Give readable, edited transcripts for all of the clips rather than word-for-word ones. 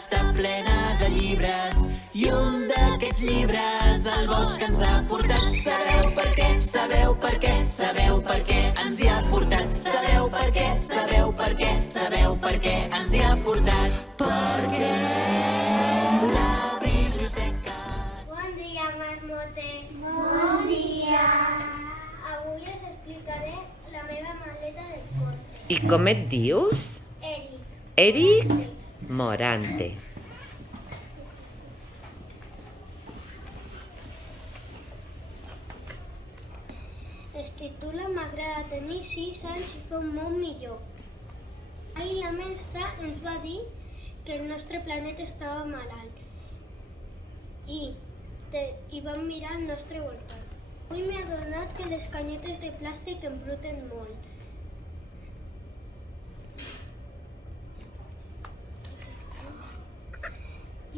està plena de llibres i un d'aquests llibres el bosc ens ha portat. Sabeu per què? Sabeu per què? Sabeu per què ens hi ha portat? Sabeu per què? Sabeu per què? Sabeu per què ens hi ha portat? Perquè la biblioteca... Bon dia, marmotes. Bon dia. Avui us explicaré la meva maleta del conte. I com et dius? Eric. Eric Morante. Es titula M'agrada tenir 6 anys i fer un món millor. Ahir la mestra ens va dir que el nostre planeta estava malalt i vam mirar al nostre voltant. Avui m'he adonat que les canyetes de plàstic embruten molt.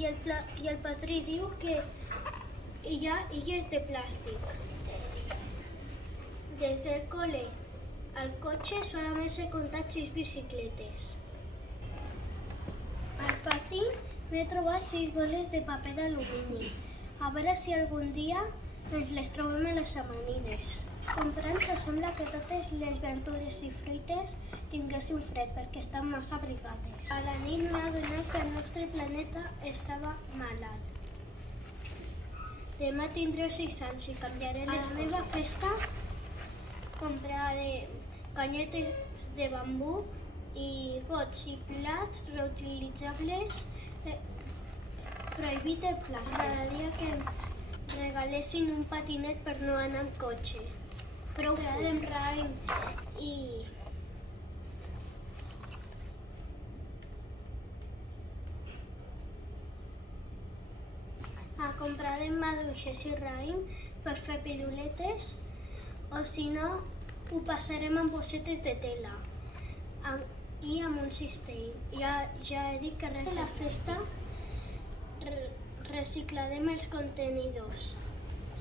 I el padrí diu que hi ha illes de plàstic. Des del cole al cotxe solament s'he comptat 6 bicicletes. Al pati m'he trobat 6 boles de paper d'alumini. A veure si algun dia ens les trobem a les amanides. Comprant s'assembla que totes les verdures i fruites tinguessin fred perquè estan massa abrigades. A la nit m'he adonat que el nostre planeta estava malalt. Demà tindré 6 anys i canviaré la meva festa. Compraré canyetes de bambú i gots i plats reutilitzables. Prohibit el plàstic. M'agradaria que em regalessin un patinet per no anar amb cotxe. Prou fum, raïm i... comprarem maduixes i raïm per fer piruletes o si no ho passarem amb bossetes de tela i amb un cistell. Ja he dit que res de la festa reciclarem els contenidors.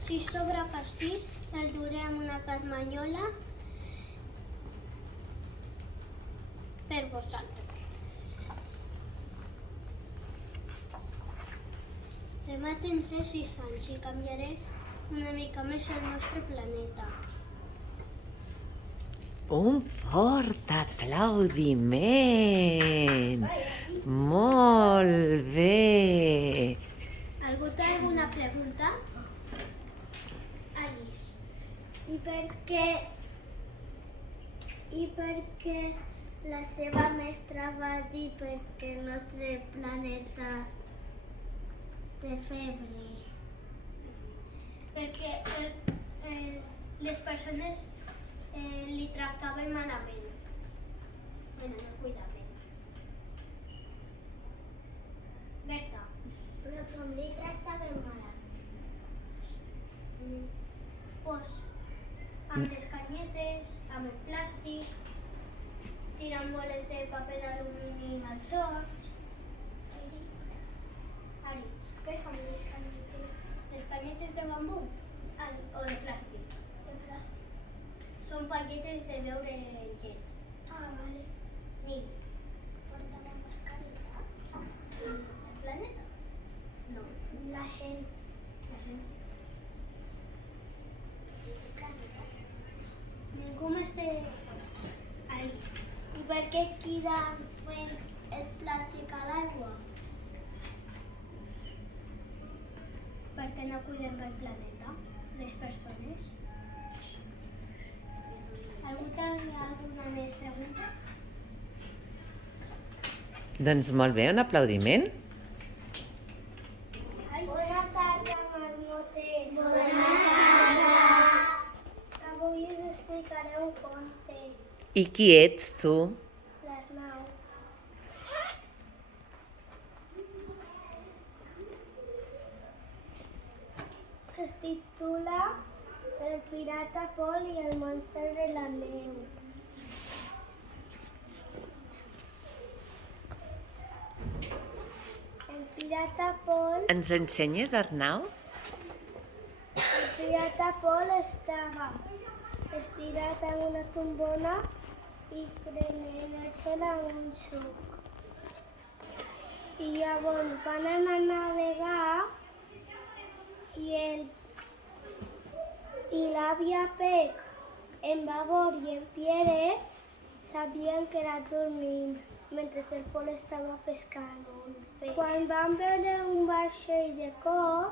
Si sobra pastís, el duré amb una carmanyola per vosaltres. Demà tindré 6 anys i canviaré una mica més el nostre planeta. Un fort aplaudiment! Molt bé! Algú té alguna pregunta? Alice. I per què la seva mestra va dir perquè el nostre planeta té febre? Perquè les persones li tractaven malament. No cuidaven. Berta. Però com li tractaven malament? Pues amb les canyetes, amb el plàstic, tirant boles de paper d'alumini als horts. Àrids. Què són les canyetes? Les canyetes de bambú o de plàstic? De plàstic. Són palletes de beure llet. Ah, vale. Nil. Porta la mascareta? El planeta? No. La gent. La gent sí. Ningú més té... Alice. I per què tiren el plàstic a l'aigua? Perquè no cuidem el planeta, les persones. Algú té alguna més pregunta? Doncs molt bé, un aplaudiment. Bona tarda, marmotes. Bona tarda. Avui us explicaré un conte. I qui ets, tu? L'Arnau. Es titula El pirata Paul i el monstre de la neu. El pirata Paul... Ens ensenyes, Arnau? El pirata Paul estava estirat en una tombona i prenent el sol amb un suc. I llavors van anar a navegar i l'àvia Pec, en Babor i en Pierre sabien que era dormint mentre el Pol estava pescant un peix. Quan van veure un vaixell de cop,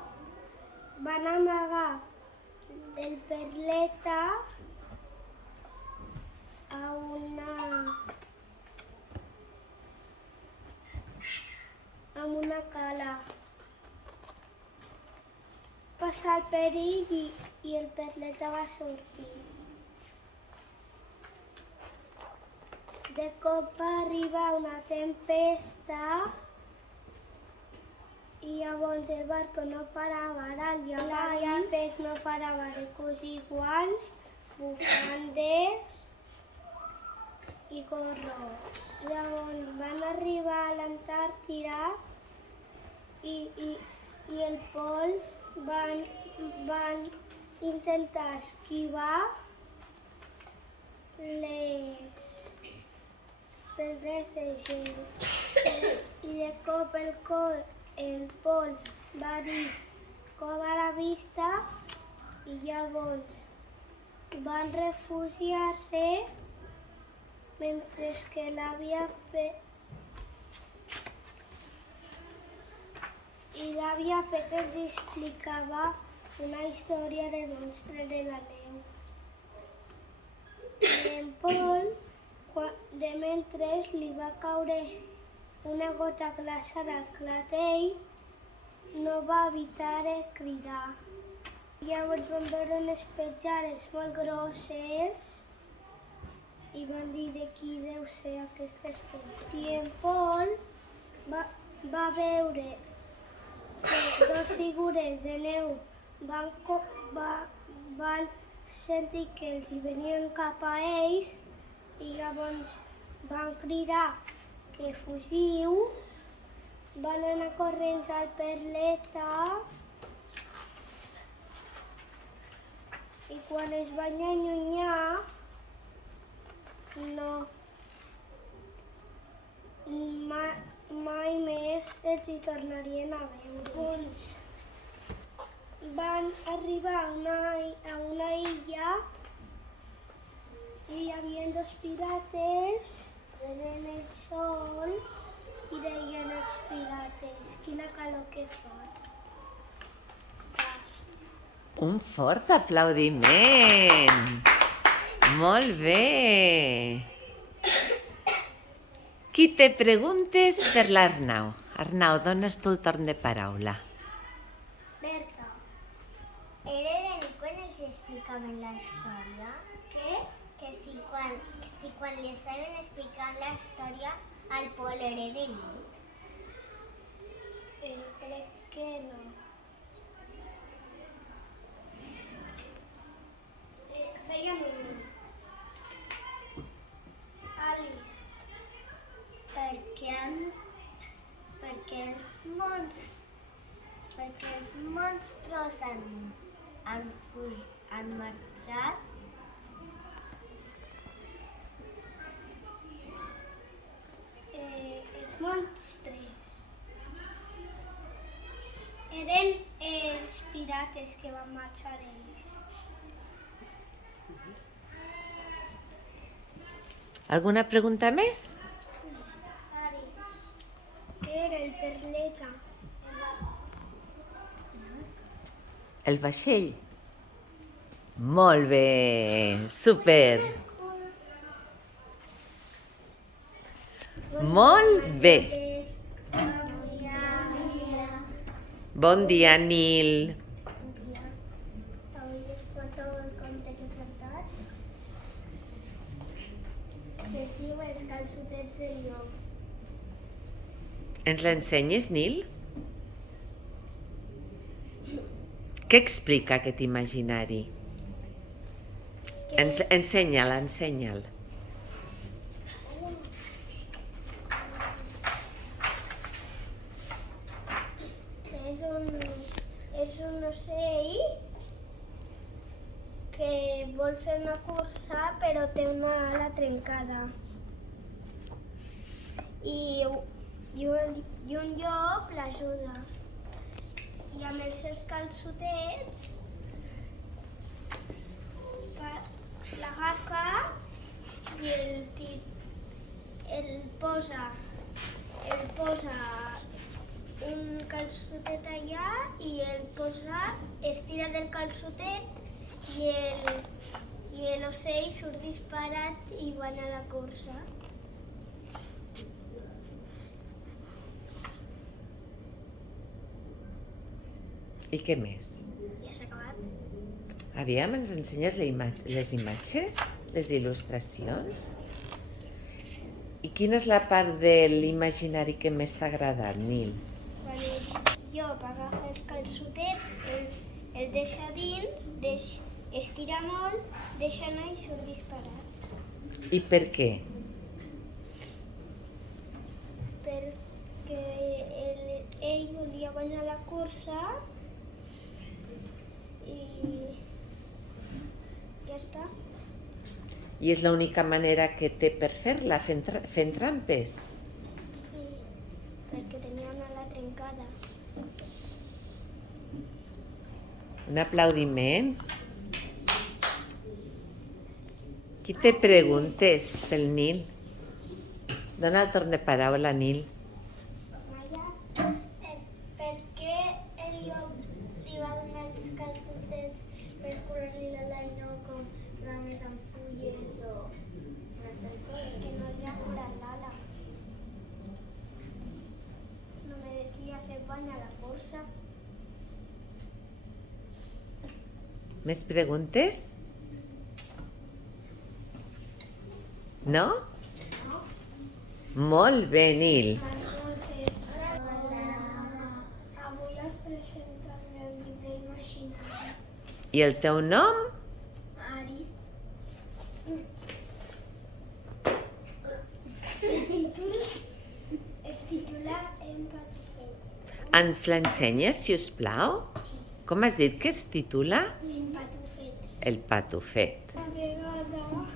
van amagar el Perleta a una cala. Passar el perill i el Perleta va sortir. De cop va arribar una tempesta i llavors el barco no parava d'anar, l'àvia Pec no parava de cosir guants, bufandes i gorros. Llavors van arribar a l'Antàrtida i el Pol van intentar esquivar les pedres de gel. I de cop el Pol va dir cop a la vista i llavors van refugiar-se mentre que l'àvia Pec els explicava una història de monstre de la neu. I en Pol, de mentre li va caure una gota glaçada al clatell, no va evitar cridar. Llavors van veure unes petjades molt grosses i van dir de qui deu ser aquestes petjades. I en Pol va veure que dos figures de neu van sentir que els venien cap a ells i llavors van cridar que fugiu, van anar corrents al Perleta i quan es van allunyar mai més els hi tornarien a veure. Van arribar a una illa i hi havia dos pirates, eren el sol i deien els pirates, quina calor que fa. Un fort aplaudiment! Molt bé! Qui té preguntes per l'Arnau? Arnau, dones tu el torn de paraula. Berta. Era de nit quan els explicaven la història? Què? Que si quan li estaven explicant la història al Pol era de nit? Crec que no. Feia ningú. Alice. Perquè els monstres han marxat. Els monstres eren els pirates que van marxar ells. Alguna pregunta més? Què era el Perleta? El vaixell. Molt bé, super. Molt bé. Bon dia, Nil. Avui us porto el conte que he portat. Que es diu Els calçotets del llop. Ens l'ensenyes, Nil? Què explica aquest imaginari? Ensenya'l, ensenya'l. És un ocell que vol fer una cursa però té una ala trencada. I i un llop l'ajuda. I amb els seus calçotets l'agafa i el posa un calçotet allà i es tira del calçotet i l'ocell surt disparat i van a la cursa. I què més? Ja s'ha acabat. Aviam, ens ensenyes les imatges, les il·lustracions? I quina és la part de l'imaginari que més t'ha agradat, Nil? Quan el llop agafa els calçotets, el deixa dins, estira molt, deixa anar i surt disparat. I per què? Perquè ell volia guanyar la cursa i ja està. I és l'única manera que té per fer-la, fent trampes? Sí, perquè tenia una ala trencada. Un aplaudiment. Qui té preguntes pel Nil? Dona el torn de paraula, Nil. Maya, per què el llop li va donar els calçotets per curar-li l'ala i no com només amb fulles o una altra cosa? Que no li ha curat l'ala. Només li ha fet guanyar la cursa. Més preguntes? No? Molt bé, Nil. Avui es presenta el meu llibre imaginari. I el teu nom? Arit. Es titula En Patufet. Ens l'ensenyes, si us plau? Com has dit que es titula? En Patufet. El Patufet. Una vegada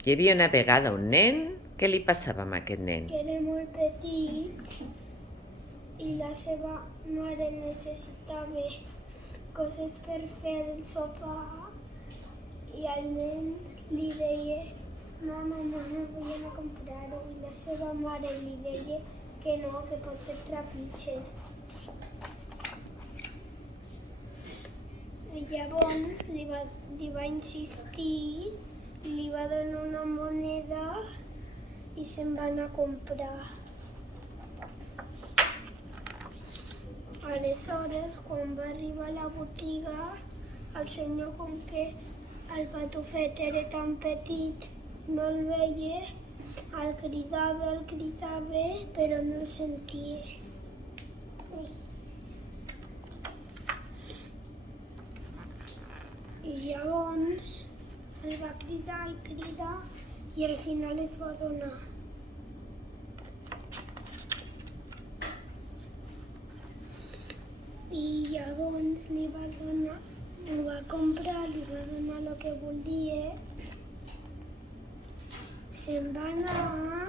Hi havia una vegada un nen. Què li passava amb aquest nen? que era molt petit i la seva mare necessitava coses per fer el sopar i el nen li deia mama, vull anar a comprar-ho i la seva mare li deia que no, que pot ser trepitges. I llavors li va insistir, li va donar una moneda i se'n va anar a comprar. Aleshores, quan va arribar a la botiga, el senyor, com que el patufet era tan petit, no el veia, el cridava, però no el sentia. I llavors el va cridar i al final es va donar. I llavors li va comprar, li va donar el que volia. Se'n va anar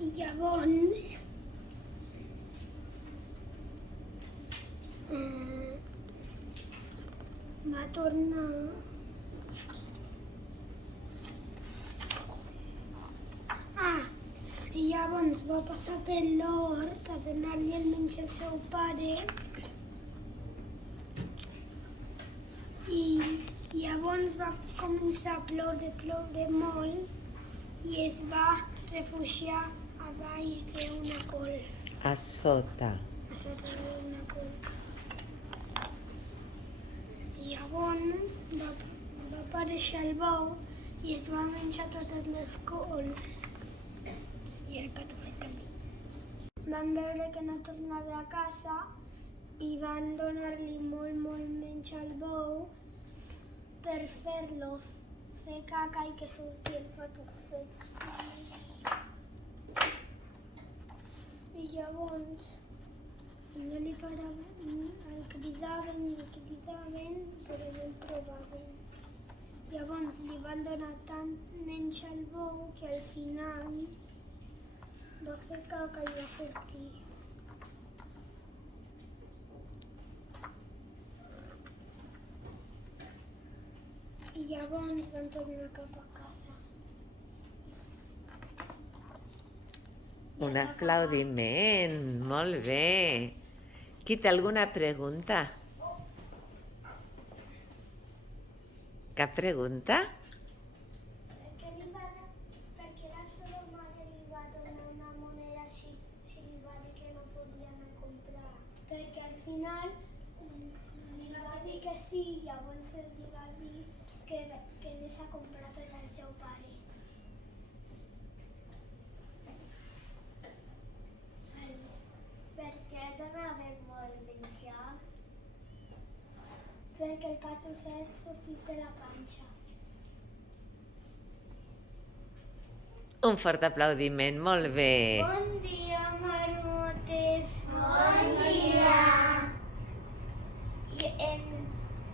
i llavors va tornar i llavors va passar per l'hort a donar-li el menjar al seu pare i llavors va començar a ploure molt i es va refugiar a baix d'una col. A sota. A sota d'una col. I llavors va aparèixer el bou i es va menjar totes les cols. I el patufet també. Van veure que no tornava a casa i van donar-li molt menjar al bou per fer-lo fer caca i que surti el patufet. llavors no li paraven, el cridaven, però no el trobaven. Llavors li van donar tant menys al bou que al final va fer caca i va sortir. I llavors van tornar cap a casa. Un aplaudiment, molt bé. Qui té alguna pregunta? Cap pregunta? Perquè la seva mare li va donar una moneda si li va dir que no podia anar a comprar. Perquè al final li va dir que sí, llavors li va dir que anés a comprar per al seu pare. Perquè donava molt menjar. Perquè el Patufet sortís de la panxa. Un fort aplaudiment, molt bé. Bon dia, marmotes. Bon dia!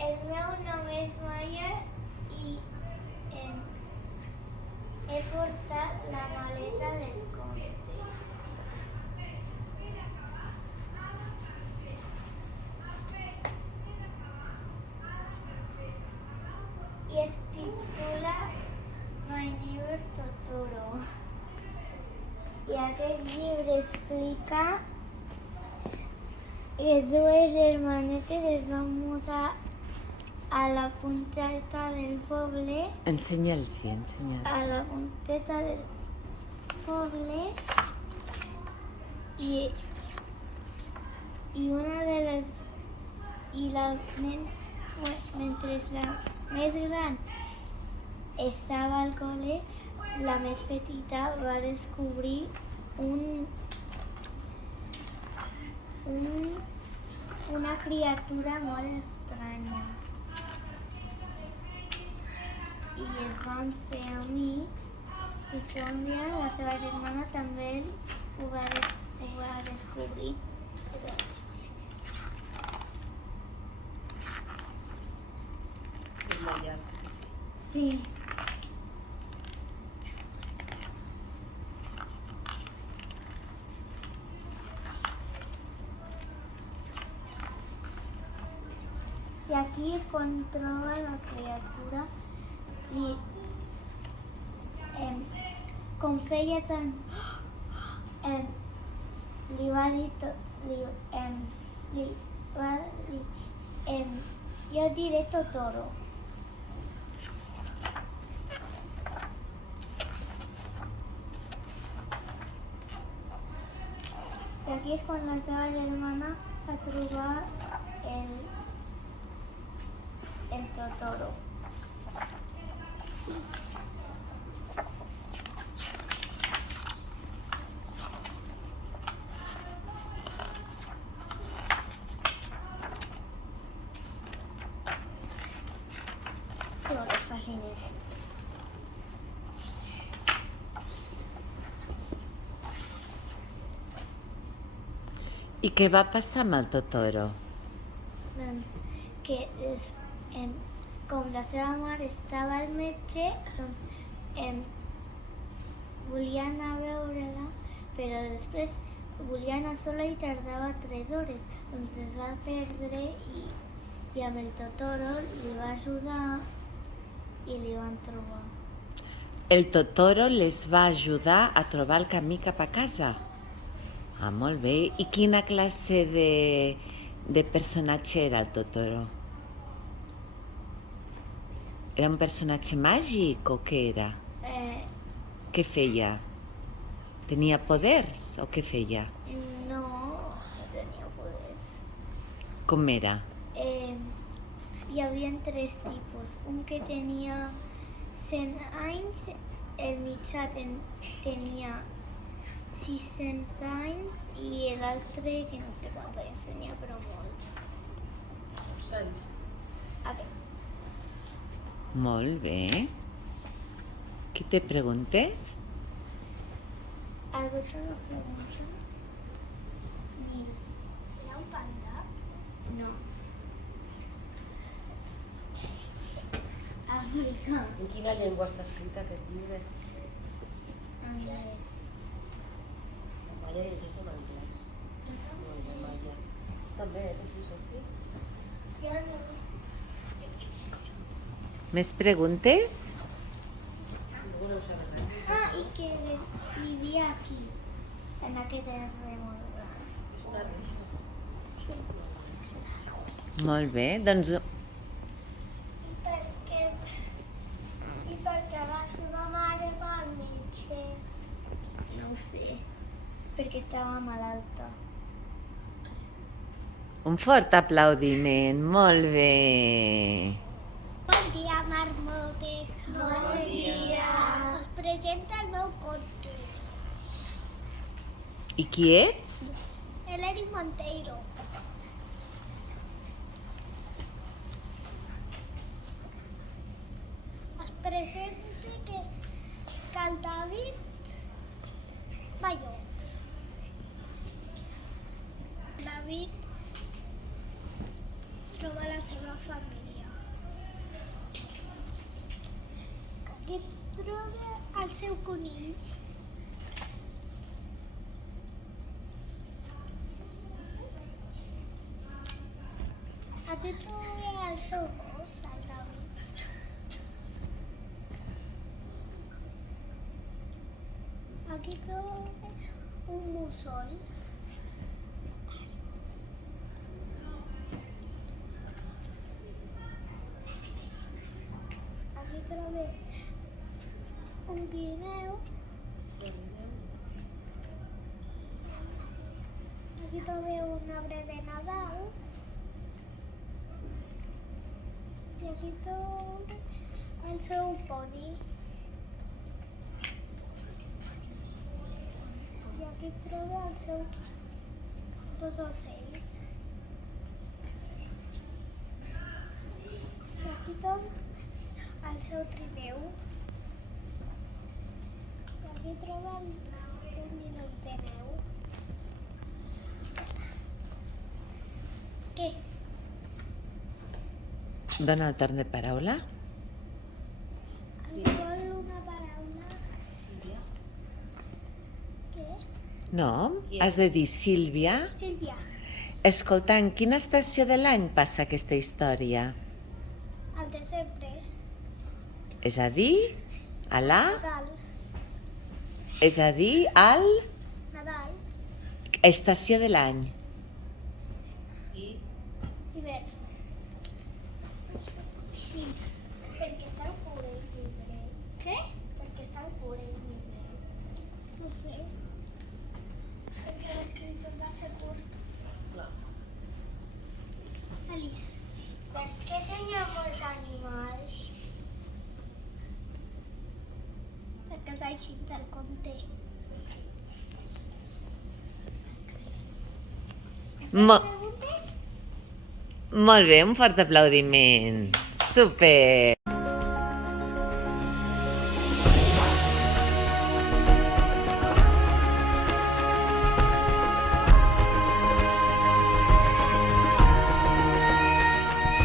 El meu nom és Maia i he portat la maleta del conte. I es titula My Neighbor Totoro. I aquest llibre explica que dues germanetes es van mudar a la punteta del poble, Ensenya'ls, a ensenya'ls. la punteta del poble i una de les i la mentre la més gran estava al col·le, la més petita va descobrir una criatura molt estranya. I es van fer amics i un dia la seva germana també ho va descobrir. Sí. I aquí és quan troba la criatura i com feia tant li va dir jo diré Totoro. I aquí és quan la seva germana va trobar el Totoro. Totes les pàgines. I què va passar amb el Totoro? Doncs que com la seva mare estava al metge, doncs volia anar a veure-la, però després volia anar sola i tardava 3 hores. Doncs es va perdre i amb el Totoro li va ajudar i li van trobar. El Totoro les va ajudar a trobar el camí cap a casa? Ah, molt bé. I quina classe de personatge era el Totoro? Era un personatge màgic o què era? Què feia? Tenia poders o què feia? No tenia poders. Com era? Hi havia 3 tipus. Un que tenia 100 anys, el mitjà tenia 600 anys i l'altre que no sé quants anys tenia, però molts. Okay. Molt bé. Qui té preguntes? ¿Alguna pregunta? Era un panda? No. Àfrica. En quina llengua està escrit aquest llibre? Anglès. Malla llegeix en anglès. Molt bé, Malla. També, sí, Sofia? Més preguntes? Ningú no ho sabe res. I que vivia aquí, en aquest terremol. És una reixa. Molt bé, doncs I per què la seva mare va al metge? No ho sé. Perquè estava malalta. un fort aplaudiment. Molt bé. Bon dia, marmotes. Bon dia. Us presento el meu conte. I qui ets? Eleni Monteiro. Es presenta que el David va a llocs. David troba la seva família. Aquí troba el seu conill. Aquí troba el seu gos, el David. Aquí troba un mussol. Aquí troba un guineu. Aquí troba un arbre de Nadal. I aquí troba el seu poni. I aquí troba el seu dos ocells. I aquí troba el seu trineu. I aquí troba el ninot de neu. Què? Dona el torn de paraula. Em vol una paraula? Sílvia? Què? No, has de dir Sílvia. Sílvia. Escolta, en quina estació de l'any passa aquesta història? El de sempre. És a dir, a la... Nadal. És a dir, al... Nadal. Estació de l'any. I Hivern. Sí. Perquè està al curt el llibre. Què? Perquè està al curt el llibre. No sé. Perquè l'escriptor va ser curt. clar. Alice. Per què tenia molts animals? Perquè els així el conté. Preguntes? Molt bé, un fort aplaudiment. Super!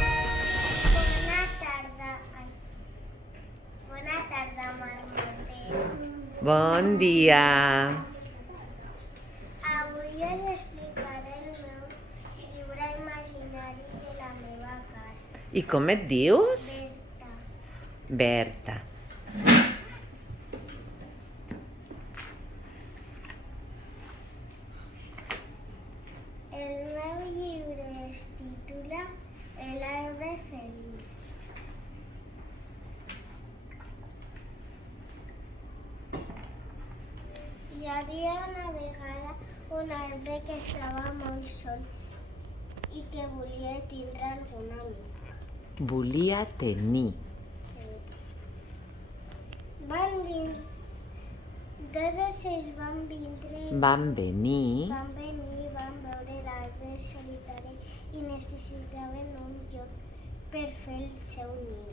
Bona tarda. Ai. Bona tarda, marmotes. Bon dia. Avui us explicaré el meu llibre imaginari de la meva casa. I com et dius? Berta. Berta. El meu llibre es titula El arbre feliç. Hi havia una vegada un arbre que estava molt sol i que volia tindre algun amic. Volia tenir. Van vindre, dos ocells van vindre, Van venir. van veure l'arbre solitari i necessitaven un lloc per fer el seu niu.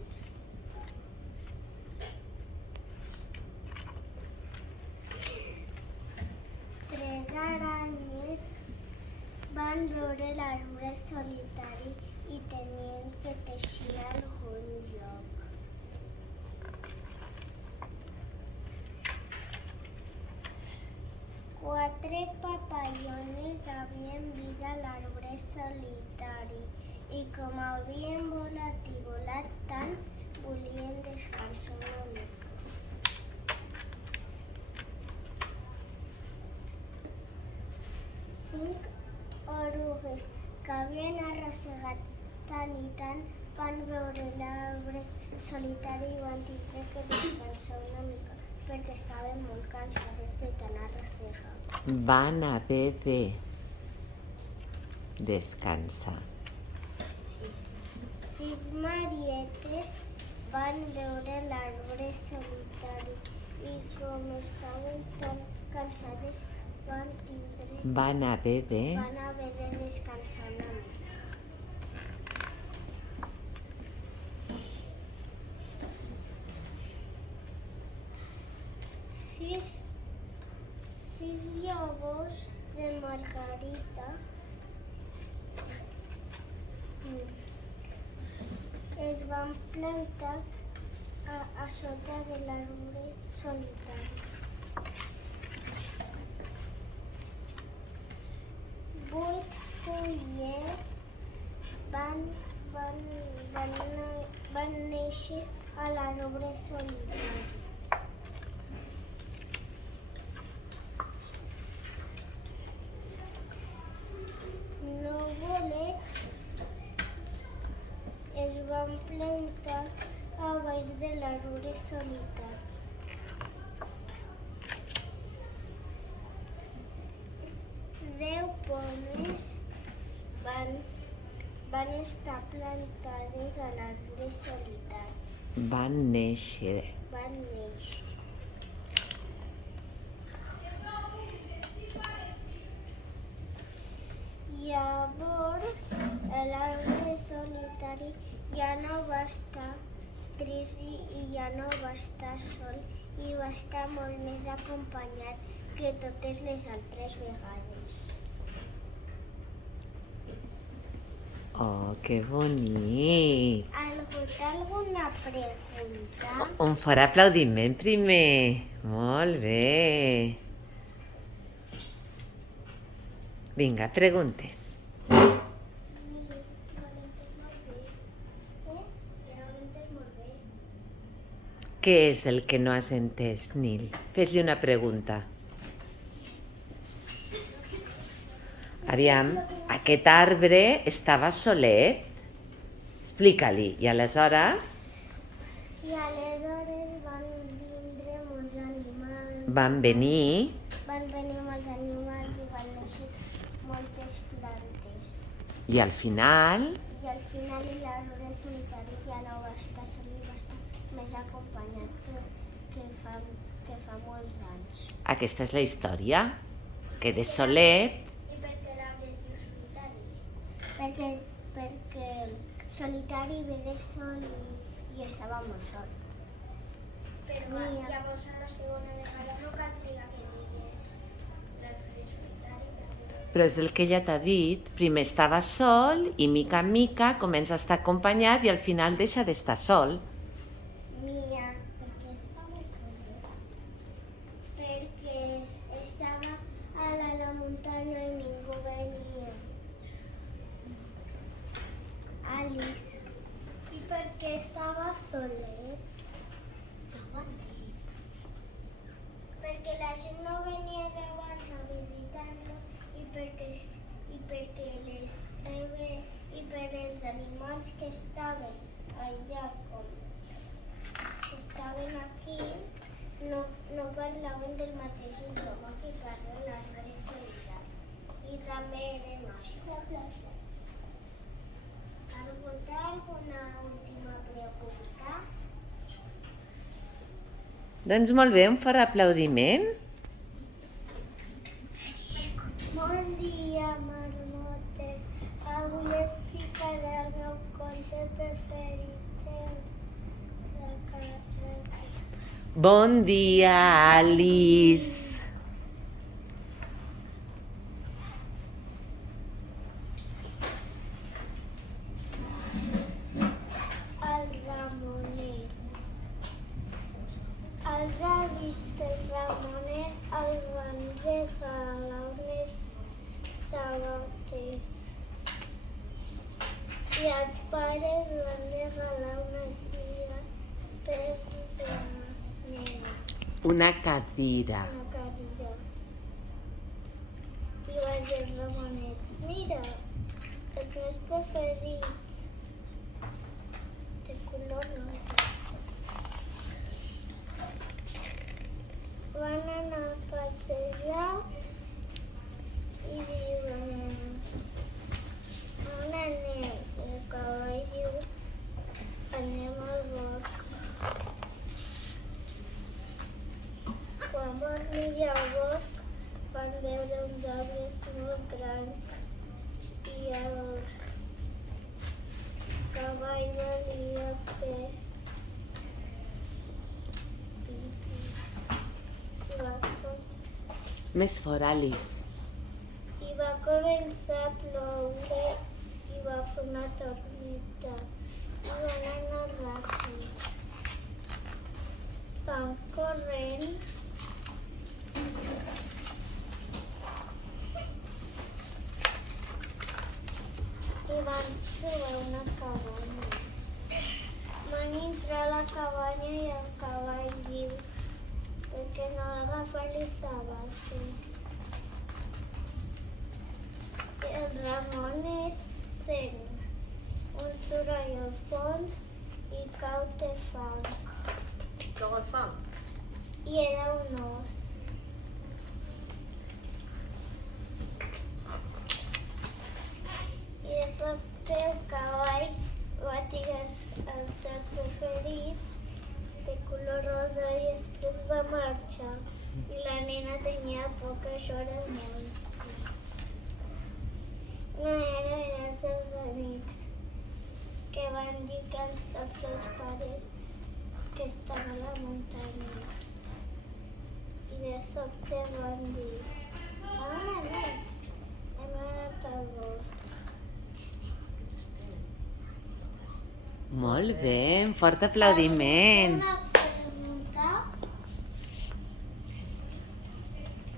Tres aranyes van veure l'arbre solitari i tenien que teixir algun lloc. Quatre papallones havien vist a l'arbre solitari i com havien volat i volat tant, volien descansar una mica. Cinc orugues que havien arrossegat tant i tant van veure l'arbre solitari i van tindre que descansar una mica perquè estaven molt cansades de tant arrossegar. Van haver de descansar. Sis marietes van veure l'arbre solitari i com estaven tan cansades van haver de... descansar una mica. Sis llavors de margarita es van plantar a sota de l'arbre solitari. 8 fulles van néixer a l'arbre solitari. 9 bolets es van plantar a baix de l'arbre solitari. 10 pomes van estar plantades a l'arbre solitari. Van néixer. Llavors, l'arbre solitari ja no va estar trist i ja no va estar sol i va estar molt més acompanyat que totes les altres vegades. Oh, que bonic! Algú té alguna pregunta? Un fort aplaudiment primer. Molt bé. Vinga, preguntes. Què és el que no has entès, Nil? Fes-li una pregunta. Aviam, aquest arbre estava solet? Explica-li. I aleshores? I aleshores van vindre molts animals. Van venir molts animals i van néixer moltes plantes. i al final... I al final l'arbre solitari ja no va estar sol i va estar més acompanyat que fa molts anys. Aquesta és la història. Que de solet... I per què l'arbre es diu solitari? Perquè solitari ve de sol i estava molt sol. Però llavors a la segona vegada no caldria que digués l'arbre solitari. Però és el que ella t'ha dit. Primer estava sol i mica en mica comença a estar acompanyat i al final deixa d'estar sol. Mia, perquè estava sol. Perquè estava a la muntanya i ningú venia. Alice. I perquè estava solet. Ja ho han dit. Perquè la gent no venia de baix a visitar-lo i perquè per els animals que estaven allà com estaven aquí no parlaven del mateix idioma que parlen l'arbre solitari i també eren nostres. Algú té alguna última pregunta? Doncs molt bé, un fort aplaudiment. Bon dia, marmotes. Avui explicaré el meu conte preferit de Carles. Bon dia, Alice. classes. I els pares van regalar una silla per la nena, Una cadira. una cadira. I va dir Ramonet, mira, els meus preferits de color rosa. Van anar a passejar i diuen a una neu. El cavall diu, anem al bosc. Quan van mirar al bosc, van veure uns arbres molt grans i el cavall volia fer pipí. I va Més fort, Alice. I va començar a ploure i va fer una tormenta. I van anar ràpid. Van corrent i van trobar una cabanya. Van entrar a la cabanya i el cavall diu, per què no agafen les sabates? El Ramonet sent un soroll al fons i cau de fang. Cau al fang? I era un os. I de sobte el cavall va tirar els seus preferits de color rosa i després va marxar. I la nena tenia por que això era el monstre. No eren els seus amics, que van dir que els seus pares que estan a la muntanya. I de sobte van dir, on anem? Hem anat al bosc. Molt bé, un fort aplaudiment. Una pregunta.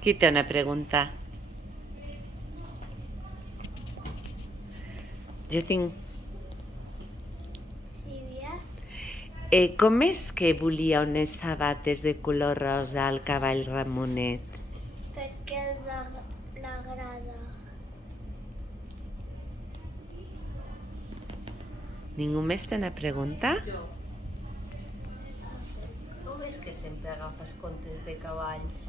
Qui té una pregunta? Jo tinc... Sílvia, Com és que volia unes sabates de color rosa al cavall Ramonet? perquè l'agrada. Ningú més té una pregunta? Jo. Com és que sempre agafes contes de cavalls?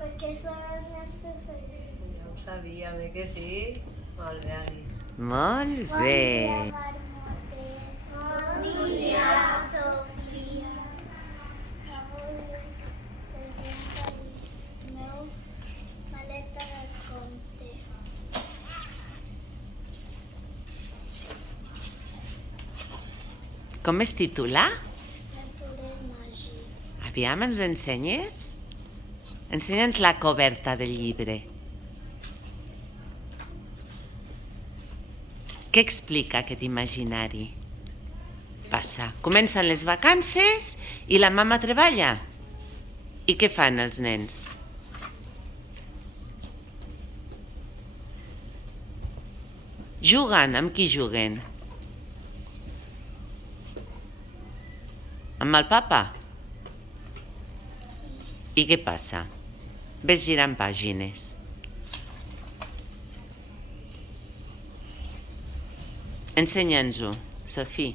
Perquè són els meus preferits. Ja ho sabia, bé que sí? Molt bé, Alice. Molt bé. Marmotes. Bon dia, Sofia. Avui presenta el meu maleta de conte. Com es titula? El poder màgic. Aviam, ens ensenyes? Ensenya'ns la coberta del llibre. Què explica aquest imaginari? Passa, comencen les vacances i la mama treballa. I què fan els nens? Juguen. Amb qui juguen? Amb el papa? I què passa? Ves girant pàgines. Ensenya'ns-ho, Sofí.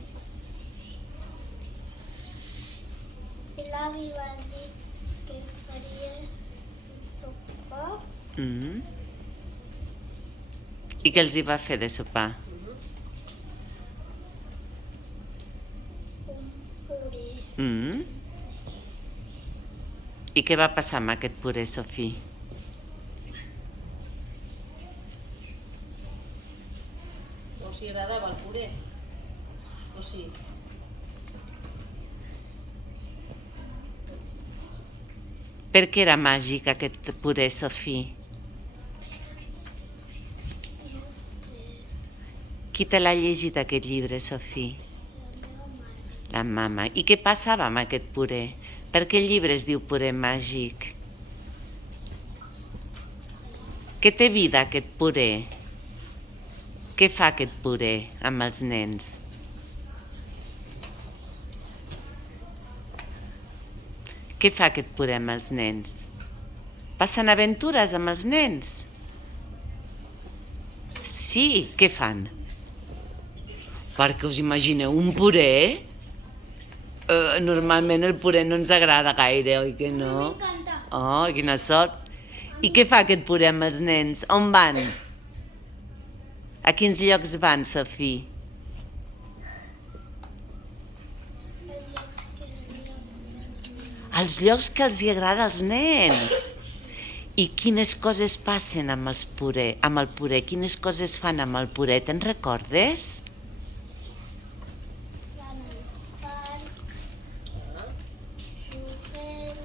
I l'avi va dir que faria sopa. I què els hi va fer de sopar? Un puré. I què va passar amb aquest puré, Sofí? O si agradava el puré? O sí? Per què era màgic aquest puré, Sofí? Qui te l'ha llegit, aquest llibre, Sofí? La mama. I què passava amb aquest puré? Per què el llibre es diu puré màgic? Què té vida, aquest puré? Què fa aquest puré amb els nens? Què fa aquest puré amb els nens? Passen aventures amb els nens? Sí, què fan? Perquè us imagineu un puré? Normalment el puré no ens agrada gaire, oi que no? M'encanta. Oh, quina sort. I què fa aquest puré amb els nens? On van? A quins llocs van, Sofí? Als llocs que els hi agrada als nens. I quines coses passen amb el puré? Quines coses fan amb el puré? Te'n recordes? Van al parc, juguen...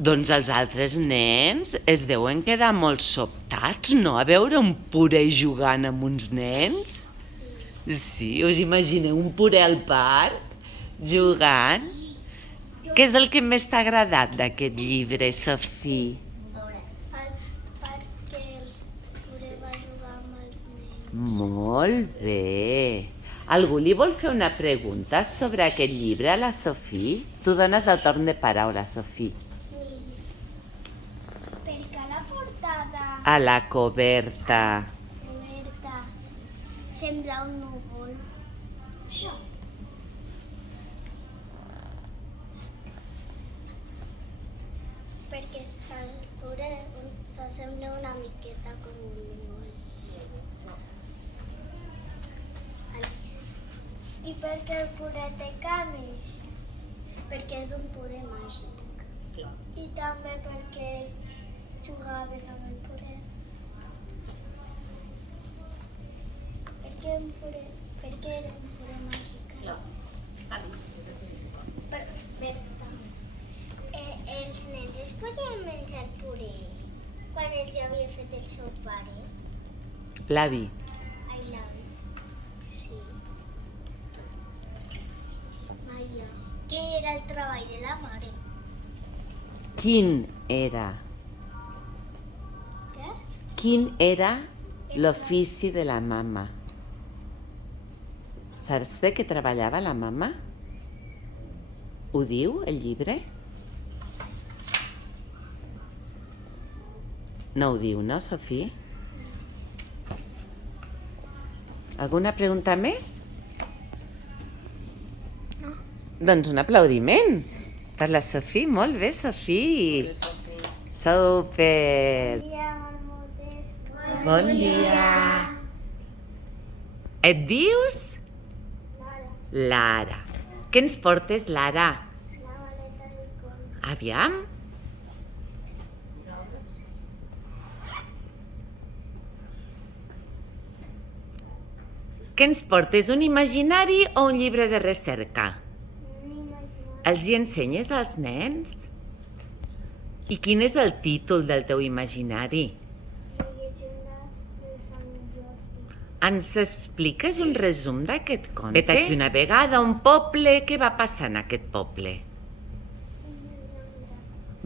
Doncs els altres nens es deuen quedar molt sobtats, no? A veure un puré jugant amb uns nens? Sí, us imagineu un puré al parc jugant? Què és el que més t'ha agradat d'aquest llibre, Sofí? Perquè el puré va jugar amb els nens. Molt bé. Algú li vol fer una pregunta sobre aquest llibre a la Sofí? Tu dones el torn de paraula, Sofí. Perquè la portada A la coberta. oberta sembla un núvol. Això. Perquè el puré s'assembla una miqueta com un núvol. I per què el puré té cames? Perquè és un puré màgic. I també perquè jugaven amb el puré. Perquè era un puré màgic. Berta, els nens es podien menjar puré quan els havia fet el seu pare? L'avi. Ai, l'avi. Sí. Maia, què era el treball de la mare? Quin era? Què? Quin era l'ofici de la mama? Saps de què treballava la mama? Ho diu el llibre? No ho diu, no, Sofí? Alguna pregunta més? No. Doncs un aplaudiment per la Sofí. Molt bé, Sofí. Super. Dia, marmotes. Bon dia. Et dius? Lara, Lara. Què ens portes, Lara? la maleta del conte. Aviam. Què ens portes, un imaginari o un llibre de recerca? Un imaginari. Els hi ensenyes als nens? I quin és el títol del teu imaginari? La llegenda de Sant Jordi. Ens expliques un resum d'aquest conte? Vet aquí una vegada a un poble, què va passar en aquest poble?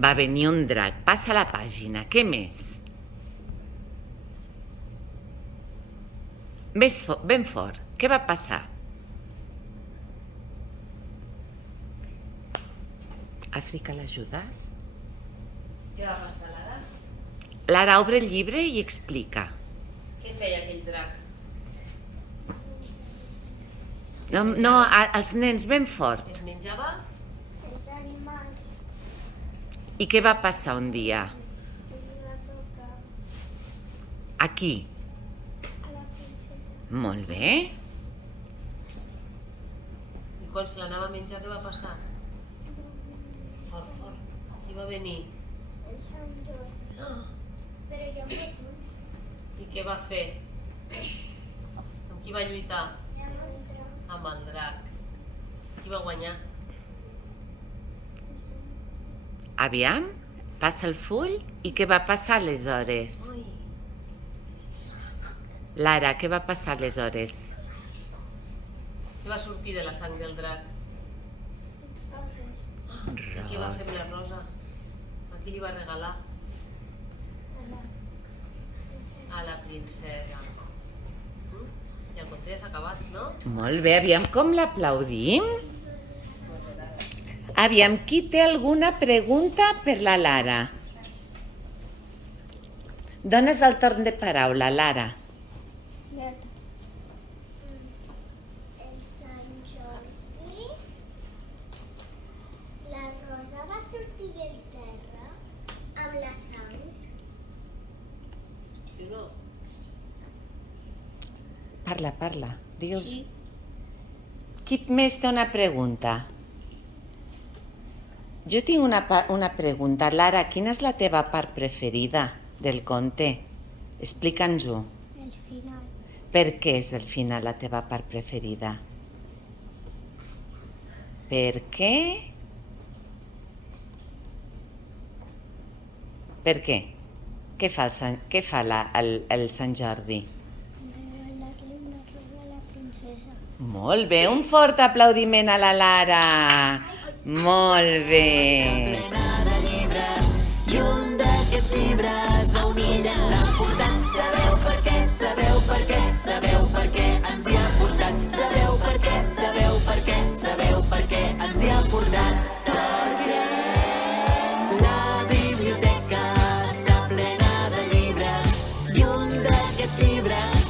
Va venir un drac, passa la pàgina, què més? Ben fort, què va passar? Àfrica, l'ajudes? Què va passar, Lara? Lara, obre el llibre i explica. Què feia aquell drac? No, els nens, ben fort. Es menjava? Els animals. I què va passar un dia? Els va tocar Aquí. a la princesa. Molt bé. I quan se l'anava a menjar, què va passar? Fort, fort. I va venir. El Sant Jordi. Ah, Però jo no puc. I què va fer? Amb qui va lluitar? Ja no entra. Amb el drac. Qui va guanyar? Aviam, passa el full i què va passar aleshores? Ui. Lara, què va passar aleshores? Què va sortir de la sang del drac? Roses. I què va fer amb la rosa? A qui li va regalar? A la princesa. I el conte ja s'ha acabat, no? Molt bé, aviam com l'aplaudim. Aviam, qui té alguna pregunta per la Lara? Dones el torn de paraula, Lara. El Sant Jordi, la Rosa va sortir del terra amb la sang. Sí o no? Parla, digues. Sí. Qui més té una pregunta? Jo tinc una pregunta. Lara, quina és la teva part preferida del conte? Explica'ns-ho. El final. Per què és el final la teva part preferida? Per què? Per què? Què fa el Sant Jordi? Regalar-li una rosa a la princesa. Molt bé, un fort aplaudiment a la Lara. Molt bé. Plena de llibres i un d'aquests llibres a una illa ens ha portat. Sabeu per què? Sabeu per què? Sabeu per què ens hi ha portat? Sabeu per què? Sabeu per què? Sabeu per què ens hi ha portat? Perquè la biblioteca està plena de llibres i un d'aquests llibres